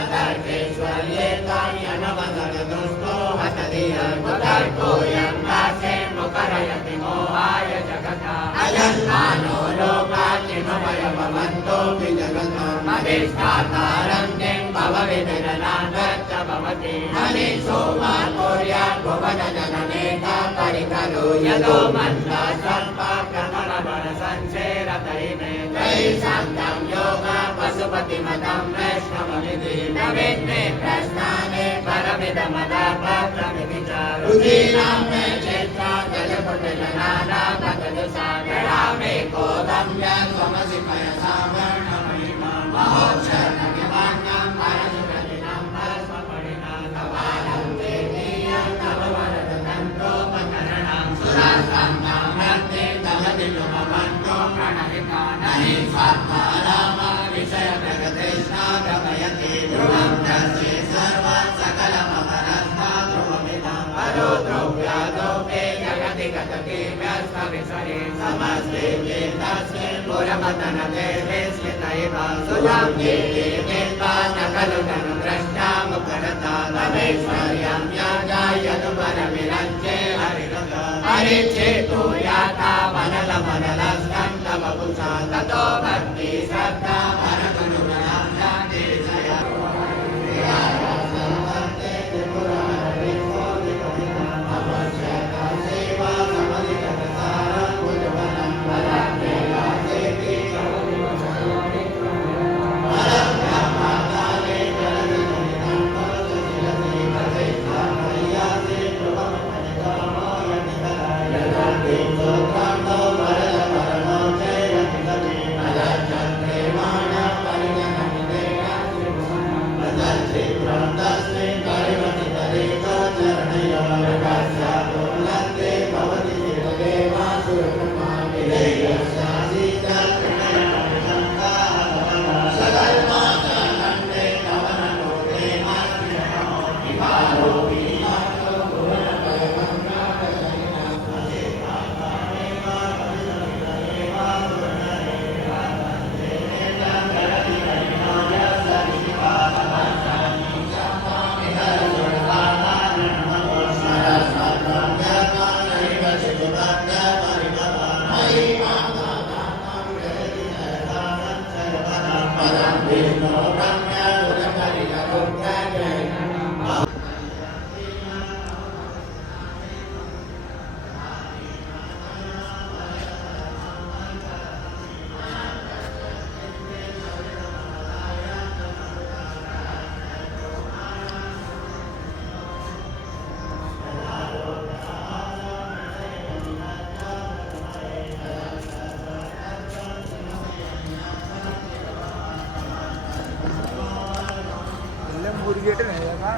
अतर्केश्वर्ये तान्यनवदनदुष्टो हतधियर्मुदर्कोऽयं दासे मुकरयति मोहाय जगता अयन्मानो लोकाचिमभयभवन्तोऽपि जगतो मदिष्टातारं किं भवविधिरनादच्च भवति मनीषो मातोर्यात् भुवनजननेता परिकरो यदो मन्दा सर्पाक्रमणबलसञ्चेरतैमे त्रयीशान्तं योगा पशुपतिमतं वैष्णवमिति न विद्मे प्रश्नाने परमिदमदापत्रमिति च रुचीनां मे चेत्रा जलपुटजनाना पतदुसागरा मे कोदम्य त्वमसि पयसा वर्णमयिमा महोक्षरनिवान्यां परशुप्रतिनां परस्मपरिणां कपालं वेदीयं तव वरदतन्त्रोपकरणां सुरास्तां नाम्यन्ते तव दिलुममन्तो प्रणहिता नहि स्वात्मारामा विषयप्रगतृष्णा प्रभयते ध्रुवं तस्ये सर्वात् सकलमपरस्था ध्रुवमिदं परो द्रव्यादोपे जगति गतति व्यस्तविषये समस्ते तस्मिन् पुरमतनदेहे स्थित इव सुजां वेत्ता न खलु तनु द्रष्टा मुखरता तमेश्वर्यं याजायतु परविरज्ये हरिरत हरिचेतो याता मनलमनलस्तं तव पुषा ततो भक्ति श्रद्धा परगुणगुणां जाते जय गेट नहीं है ना